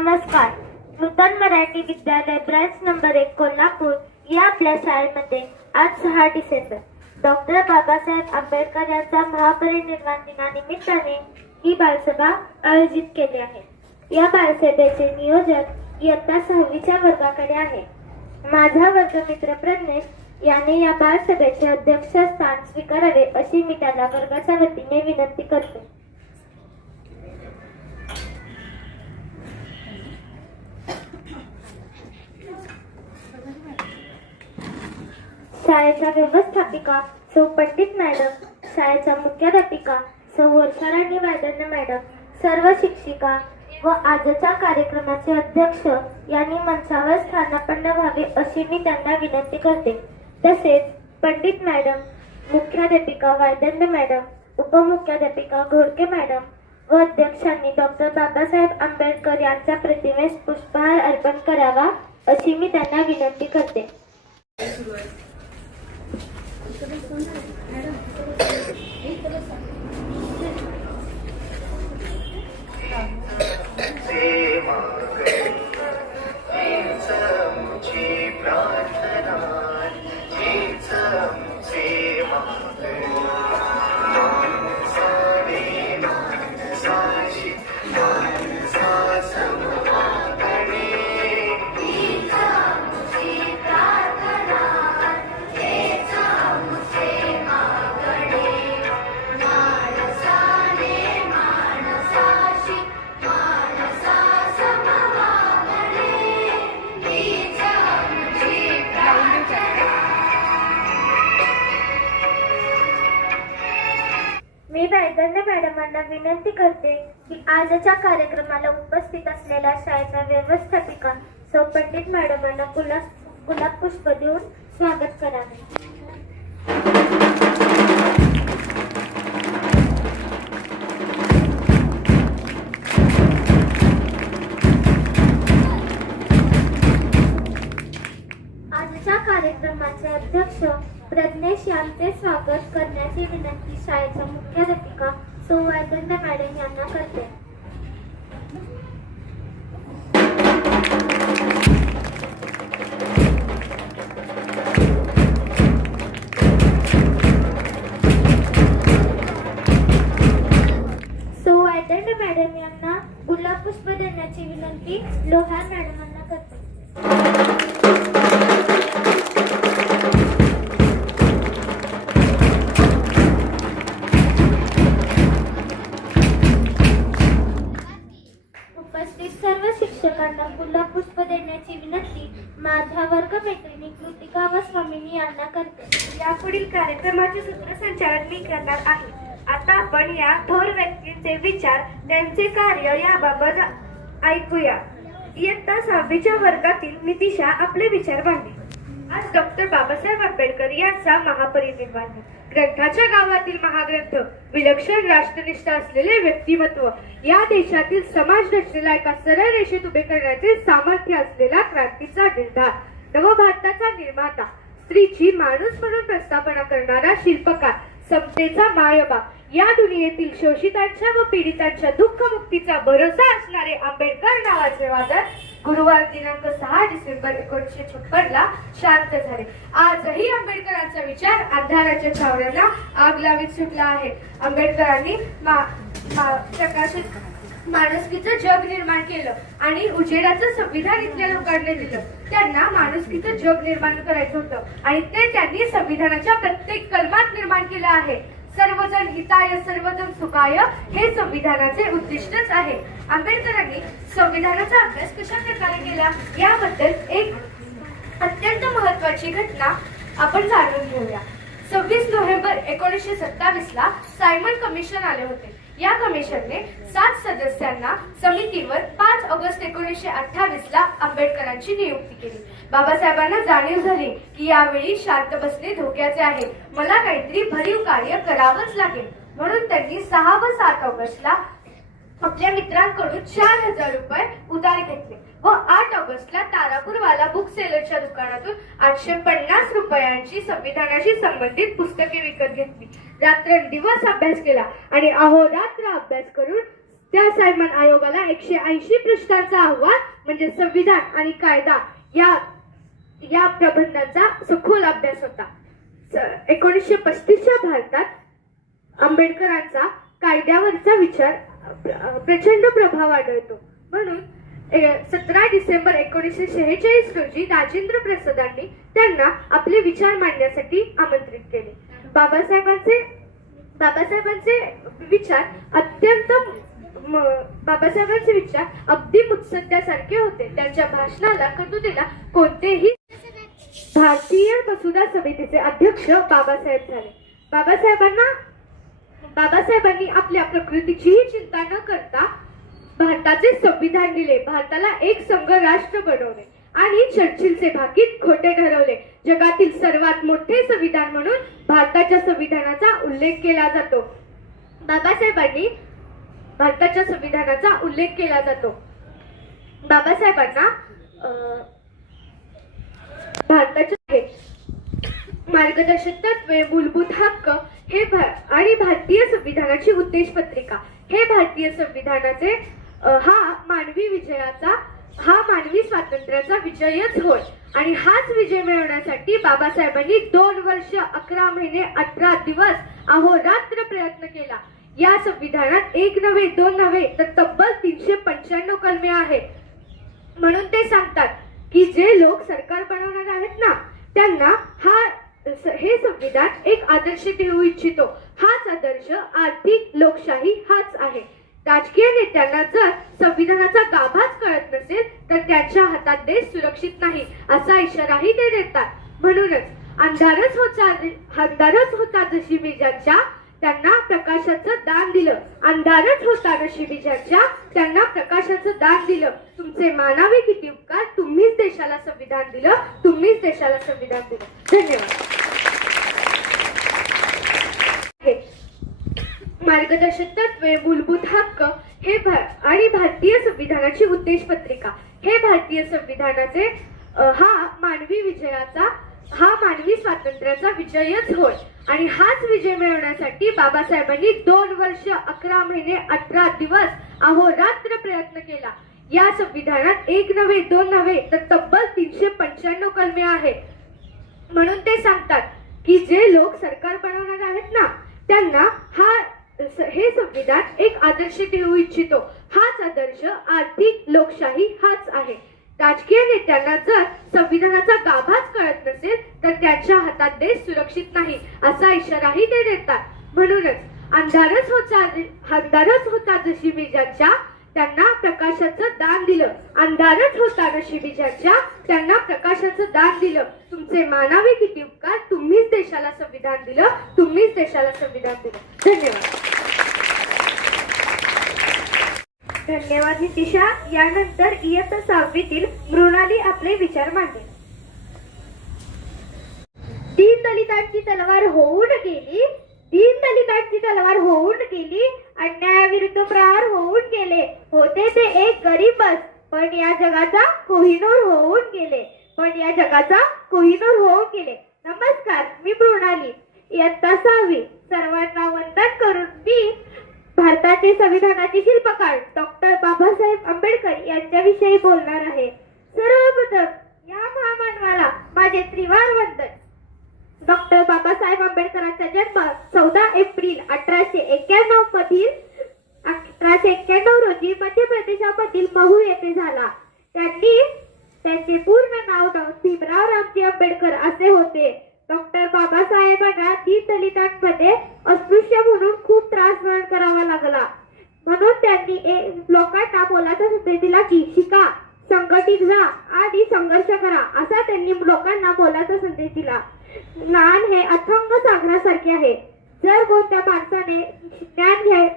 नमस्कार. नूतन मराठी विद्यालय branch number 1 Kolhapur या आपल्या शाळेमध्ये आज 6 डिसेंबर डॉक्टर बाबासाहेब आंबेडकर यांचा महापरिनिर्वाण दिनानिमित्ताने ही बालसभा आयोजित केली आहे. या बालसभेचे नियोजन इयत्ता 6वीच्या वर्गाकडे आहे. माझा वर्गमित्र प्रज्ञेश याने या बालसभेचे अध्यक्षस्थान स्वीकारावे अशी मी त्याला वर्गाच्या वतीने विनंती करते. शाळेच्या व्यवस्थापिका सौ पंडित मॅडम, शाळेच्या मुख्याध्यापिका सौ वर्षाराणी वायदंड मॅडम, सर्व शिक्षिका व आजच्या कार्यक्रमाचे अध्यक्ष यांनी मंचावर स्थानापन्न व्हावे अशी मी त्यांना विनंती करते. तसेच पंडित मॅडम, मुख्याध्यापिका वायदंड मॅडम, उपमुख्याध्यापिका घोडके मॅडम व अध्यक्षांनी डॉक्टर बाबासाहेब आंबेडकर यांच्या प्रतिमेस पुष्पहार अर्पण करावा अशी मी त्यांना विनंती करते. मी वायदंड मॅडमांना विनंती करते की आजच्या कार्यक्रमाला उपस्थित असलेल्या शाळेच्या व्यवस्थापिका सौ पंडित मॅडमांना गुलाब पुष्प देऊन स्वागत करावे. आजच्या कार्यक्रमाचे अध्यक्ष प्रज्ञेश यांचे स्वागत करण्याची विनंती शाळेच्या मुख्याध्यापिका सौ वायदंड मॅडम यांना करते. सौ वायदंड मॅडम यांना गुलाब पुष्प देण्याची विनंती लोहार मॅडमांना करते. सर्व शिक्षकांना गुलाब पुष्प देण्याची विनंती माझ्या वर्गमैत्रिणी कृतिका व स्वामिनी यांना करते. यापुढील कार्यक्रमाचे सूत्रसंचालन मी करणार आहे. आता आपण या थोर व्यक्तींचे विचार, त्यांचे कार्य याबाबत ऐकूया. इयत्ता 6वीच्या वर्गातील नितिशा आपले विचार मांडली. आज डॉक्टर बाबासाहेब आंबेडकर यांचा महापरिनिर्वाण. ग्रंथाच्या गावातील महाग्रंथ, विलक्षण राष्ट्रनिष्ठ असलेले व्यक्तिमत्व, या देशातील समाज रचनेला एका सरळ रेषेत उभे करण्याचे सामर्थ्य असलेला क्रांतीचा निर्धार, नवभारताचा निर्माता, स्त्रीची माणूस म्हणून प्रस्थापना करणारा शिल्पकार, समतेचा मायबा, या दुनियेतील शोषितांच्या व पीडितांच्या दुःख मुक्तीचा भरोसा असणारे आंबेडकर नावाचे वादळ गुरुवार दिनांक 6 डिसेंबर 1956 ला शांत झाले. आजही आंबेडकरांचा विचार अंधाराच्या छावण्यांना आग लावीत सुटला आहे. आंबेडकरांनी प्रकाशित माणुसकीचं जग निर्माण केलं आणि उजेडाचं संविधान इथल्या लोकांना दिलं. त्यांना माणुसकीचं जग निर्माण करायचं होतं आणि ते त्यांनी संविधानाच्या प्रत्येक कलमात निर्माण केलं आहे. सर्वजण हिताय सर्वजण सुखाय हे संविधानाचे उद्दिष्टच आहे. आंबेडकरांनी संविधानाचा अभ्यास कशा प्रकारे केला याबद्दल एक अत्यंत महत्वाची घटना आपण जाणून घेऊया. 26 नोव्हेंबर 1927 ला सायमन कमिशन आले होते. या कमिशनने 7 सदस्यांना समितीवर 5 ऑगस्ट 1928 ला आंबेडकरांची नियुक्ती केली. बाबासाहेबांना जाणीव झाली की यावेळी शांत बसणे धोक्याचे आहे, मला काहीतरी भरीव कार्य करावंच लागेल. म्हणून त्यांनी 6 व 7 ऑगस्टला आपल्या मित्रांकडून 4000 रुपये उधार घेतले व 8 ऑगस्टला तारापूरवाला बुक सेलरच्या दुकानातून 850 रुपयांची संविधानाशी संबंधित पुस्तके विकत घेतली. रात्रंदिवस अभ्यास केला आणि अहोरात्र अभ्यास करून त्या सायमन आयोगाला 180 पृष्ठांचा अहवाल म्हणजे संविधान आणि कायदा या प्रबंधांचा सखोल अभ्यास होता. 1935च्या भारतात आंबेडकरांचा कायद्यावरचा विचार प्रचंड प्रभाव आढळतो. म्हणून 17 डिसेंबर 1946 रोजी राजेंद्र प्रसादांनी त्यांना आपले विचार मांडण्यासाठी आमंत्रित केले. बाबासाहेबांचे विचार अगदी मुत्सद्यासारखे होते. त्यांच्या भाषणाला कर्तृत्वाला कोणतेही. भारतीय मसुदा समितीचे अध्यक्ष बाबासाहेब झाले. बाबासाहेबांनी आपल्या प्रकृतीचीही चिंता न करता भारताचे संविधान दिले. भारताला एक संघ राष्ट्र बनवले आणि चर्चिलचे भाकीत खोटे ठरवले. जगातील सर्वात मोठे संविधान म्हणून भारताच्या संविधानाचा उल्लेख केला जातो. भारताच्या संविधानाचा उल्लेख केला जातो. बाबासाहेबांना भारताचे मार्गदर्शक तत्वे, मूलभूत हक्क हे आणि भारतीय संविधानाची उद्देश पत्रिका हे भारतीय संविधानाचे हा मानवी स्वातंत्र्याचा विजयच होय. आणि हाच विजय मिळवण्यासाठी बाबासाहेबांनी 2 वर्ष 11 महिने 18 दिवस अहोरात्र प्रयत्न केला. या संविधानात 1 नव्हे 2 नव्हे तर तब्बल 395 कलमे आहेत. म्हणून ते सांगतात की जे लोक सरकार बनवणार आहेत ना त्यांना हे संविधान एक आदर्श ठेवू इच्छितो. हाच आदर्श आर्थिक लोकशाही हाच आहे. राजकीय नेत्यांना जर संविधानाचा गाभाच कळत नसेल तर त्यांच्या हातात देश सुरक्षित नाही असा इशाराही ते देतात. म्हणूनच अंधारच होता नशिबी ज्यांच्या त्यांना प्रकाशाचं दान दिलं. अंधारच होता नशिबी ज्यांच्या त्यांना प्रकाशाचं दान दिलं. तुमचे मानावे किती उपकार. तुम्हीच देशाला संविधान दिलं. तुम्हीच देशाला संविधान दिलं. धन्यवाद. मार्गदर्शक तत्वे, मूलभूत हक्क हे आणि भारतीय संविधानाची उद्देश पत्रिका हे भारतीय संविधानाचे हा मानवी स्वातंत्र्याचा विजयच होय. आणि हाच विजय मिळवण्यासाठी बाबासाहेबांनी 2 वर्ष 11 महिने 18 दिवस अहोरात्र प्रयत्न केला. या संविधानात 1 नव्हे 2 नव्हे तर तब्बल 395 कलमे आहेत. म्हणून ते सांगतात की जे लोक सरकार बनवणार आहेत ना त्यांना हे संविधान एक आदर्श ठेवू इच्छितो. हाच आदर्श आर्थिक लोकशाही हाच आहे. राजकीय नेत्यांना जर संविधानाचा गाभाच कळत नसेल तर त्यांच्या हातात देश सुरक्षित नाही असा इशाराही ते देतात. म्हणूनच अंधारच होता नशिबी ज्यांच्या त्यांना प्रकाशाचं दान दिलं. अंधारच होता नशिबी ज्यांच्या त्यांना प्रकाशाचं दान दिलं. तुमचे मानावे किती उपकार. तुम्हीच देशाला संविधान दिलं. तुम्हीच देशाला संविधान दिलं. धन्यवाद. धन्यवाद नितिशा. यानंतर इयत्ता 6वीतील मृणाली आपले विचार मांडेल. दीनदलितांची तलवार होऊन गेली. अन्यायाविरुद्ध प्रहार होऊन गेले. होते ते एक गरीबच पण या जगाचा कोहिनूर होऊन गेले. नमस्कार, मी मृणाली, इयत्ता 6वी. सर्वांना वंदन करून मी भारताचे संविधानाचे शिल्पकार डॉक्टर बाबासाहेब आंबेडकर यांच्याविषयी बोलणार आहे. सर्वप्रथम या महामानवाला माझे त्रिवार वंदन. डॉक्टर बाबासाहेब आंबेडकरांचा जन्म 14 एप्रिल 1891 रोजी मध्य प्रदेशामधील महू येथे झाला. त्यांचे पूर्ण नाव भीमराव रामजी आंबेडकर असे होते. डॉक्टर बाबासाहेबांना दीनदलितांमध्ये अस्पृश्य म्हणून खूप त्रास सहन करावा लागला. म्हणून त्यांनी लोकांना मोलाचा संदेश दिला की शिका, संघटित व्हा आणि संघर्ष करा असा त्यांनी लोकांना मोलाचा संदेश दिला. ज्ञान हे अथांग सागरासारखे आहे. जर कोणत्या माणसाने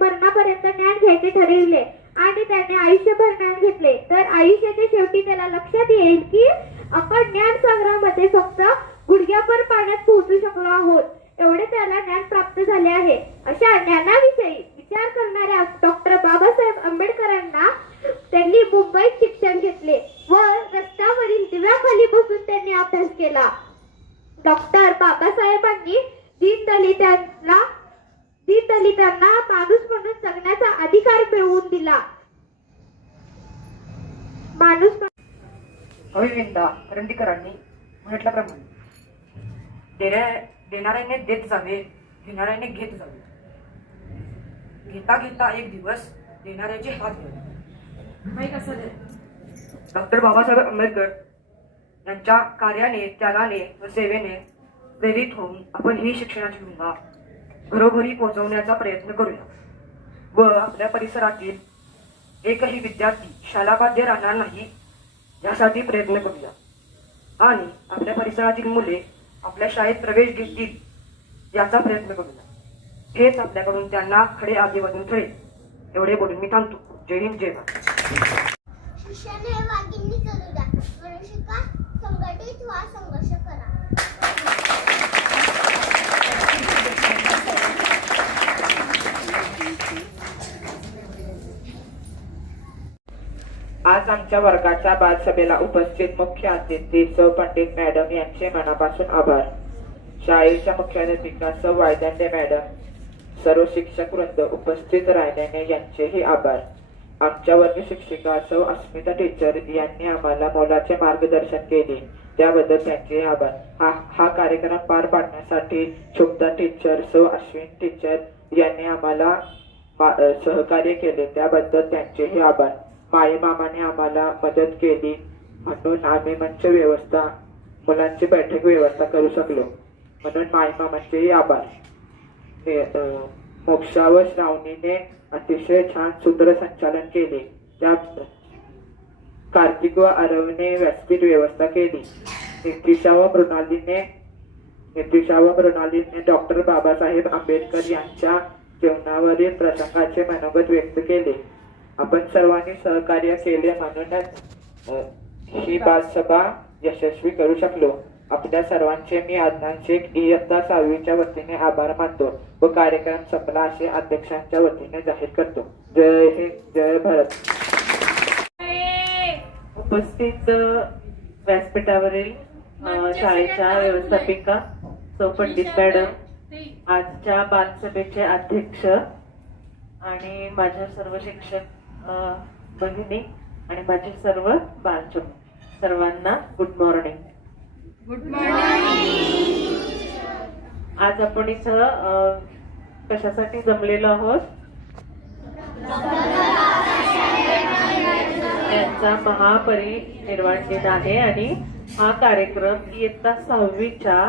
मरणापर्यंत ज्ञान घ्यायचे ठरविले आणि त्याने आयुष्यभर ज्ञान घेतले तर आयुष्याच्या शेवटी त्याला लक्षात येईल की आपण ज्ञान सागरामध्ये फक्त गुडघ्याभर पाण्यात पोहोचू शकलो आहोत. एवढे त्याला ज्ञान प्राप्त झाले आहे. अशा ज्ञानाविषयी विचार करणाऱ्या डॉक्टर बाबासाहेब आंबेडकरांना त्यांनी मुंबईत शिक्षण घेतले व रस्त्यावरील दिव्याखाली बसून त्यांनी अभ्यास केला. डॉक्टर बाबासाहेबांनी दीनदलितांना दलितांना माणूस म्हणून जगण्याचा अधिकार मिळवून दिला. माणूस अभिविंदा करंदीकरांनी म्हटल्याप्रमाणे देणाऱ्याने देत जावे, घेणाऱ्याने घेत जावे. घेता घेता एक दिवस देणाऱ्याचे हात धरले. डॉक्टर बाबासाहेब आंबेडकर यांच्या कार्याने, त्यागाने व सेवेने प्रेरित होऊन आपण ही शिक्षणाची गंगा घरोघरी पोहोचवण्याचा प्रयत्न करूया व आपल्या परिसरातील एकही विद्यार्थी शालाबाह्य राहणार नाही यासाठी प्रयत्न करूया आणि आपल्या परिसरातील मुले आपल्या शाळेत प्रवेश घेतील याचा प्रयत्न करूया. हेच आपल्याकडून त्यांना खडे आगीमधून ठरेल. एवढे बोलून मी थांबतो. जय हिंद, जय भारत. शिक्षण हे वाघिणी चालू द्या, म्हणून शिका, संघटित व्हा, संघर्ष करा. आज आमच्या वर्गाच्या बालसभेला उपस्थित मुख्य अतिथी सौ पंडित मॅडम यांचे मनापासून आभार. शाळेच्या मुख्याध्यापिका सौ वायदंडे मॅडम, सर्व शिक्षक वृंद उपस्थित राहिल्याने यांचेही आभार. आमच्या वर्ग शिक्षिका सौ अस्मिता टीचर यांनी आम्हाला मोलाचे मार्गदर्शन केले, त्याबद्दल त्यांचे आभार. हा कार्यक्रम पार पाडण्यासाठी शुभदा टीचर, सौ अश्विन टीचर यांनी आम्हाला सहकार्य केले, त्याबद्दल त्यांचेही आभार. माई मामाने आम्हाला मदत केली म्हणून आम्ही मंच व्यवस्था, मुलांची बैठक व्यवस्था करू शकलो, म्हणून माई मामांचेही आभार. मोक्षा व श्रावणीने अतिशय छान सूत्रसंचालन केले, त्या कार्तिक व आरवने व्यासपीठ व्यवस्था केली. नितीशा व मृणालीने डॉक्टर बाबासाहेब आंबेडकर यांच्या जीवनावरील प्रसंगाचे मनोगत व्यक्त केले. आपण सर्वांनी सहकार्य केले म्हणूनच ही बालसभा यशस्वी करू शकलो. आपल्या सर्वांचे मी अदनान शेख इयत्ता 6वीच्या वतीने आभार मानतो व कार्यक्रम संपला असे अध्यक्षांच्या वतीने जाहीर करतो. जय हिंद, जय भारत. उपस्थित व्यासपीठावरील शाळेच्या व्यवस्थापिका सौ पंडित मॅडम, आजच्या बालसभेचे अध्यक्ष आणि माझ्या सर्व शिक्षक भगिनी आणि माझे सर्व बालचक, सर्वांना गुड मॉर्निंग. आज आपण इथं कशासाठी जमलेलो आहोत? त्यांचा महापरिनिर्वाण दिन आहे आणि हा कार्यक्रम इयत्ता 6वीच्या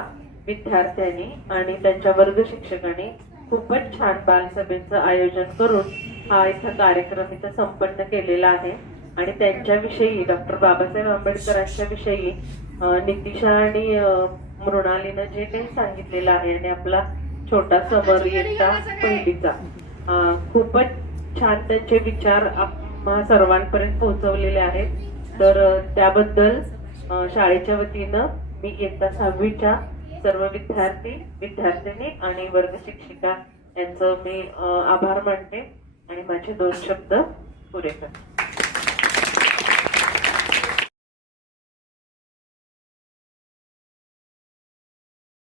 विद्यार्थ्यांनी आणि त्यांच्या वर्ग शिक्षकांनी खूपच छान बालसभेचं आयोजन करून हा इथं कार्यक्रम इथं संपन्न केलेला आहे. आणि त्यांच्याविषयी, डॉक्टर बाबासाहेब आंबेडकरांच्या विषयी नितीशा आणि मृणालीनं जे काही सांगितलेलं आहे आणि आपला छोटा समर इयत्ता पहिलीचा खूपच छान त्यांचे विचार सर्वांपर्यंत पोहोचवलेले आहेत. तर त्याबद्दल शाळेच्या वतीनं मी इयत्ता 6वीच्या सर्व विद्यार्थिनी आणि वर्ग शिक्षिका यांचं मी आभार मानते आणि माझे 2 शब्द पुरे करते.